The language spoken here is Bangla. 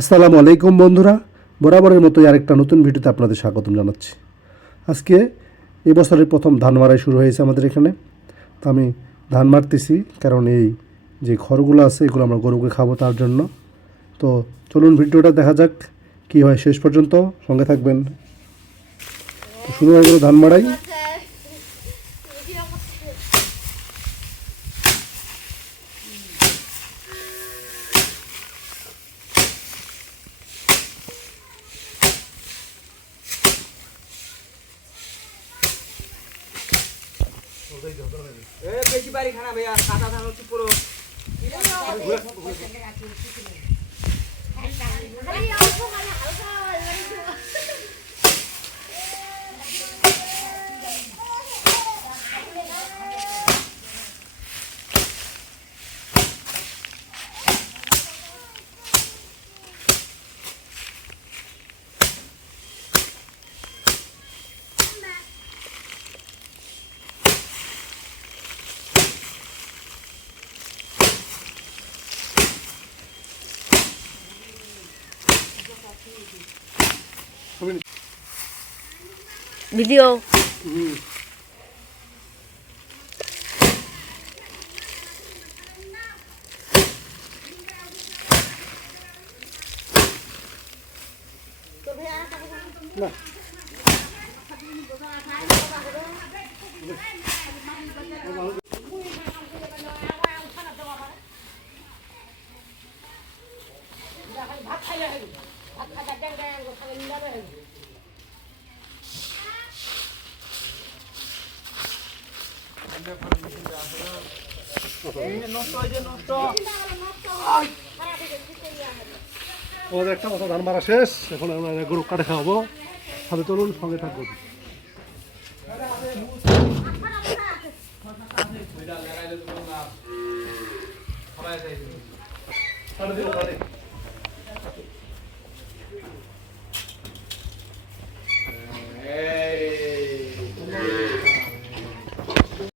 আসসালামু আলাইকুম বন্ধুরা, বরাবরের মতোই আরেকটা নতুন ভিডিওতে আপনাদের স্বাগতম জানাচ্ছি। আজকে এবছরের প্রথম ধান মাড়াই শুরু হয়েছে আমাদের এখানে। তো আমি ধান মারতেছি, কারণ এই যে খড়গুলো আছে এগুলো আমরা গরুকে খাবো তার জন্য। তো চলুন ভিডিওটা দেখা যাক কী হয়, শেষ পর্যন্ত সঙ্গে থাকবেন। তো শুরু হয়ে গেল ধান মাড়াই। বেশি বাড়ি খানা ভাইয়া কাঁচা ধান হচ্ছে পুরো ভিডিও না আমাদের একটা কথা, ধান মারা শেষ, এখন আমরা গরু কাটে খাওয়াবো। সাথে চলুন, সঙ্গে থাকবো।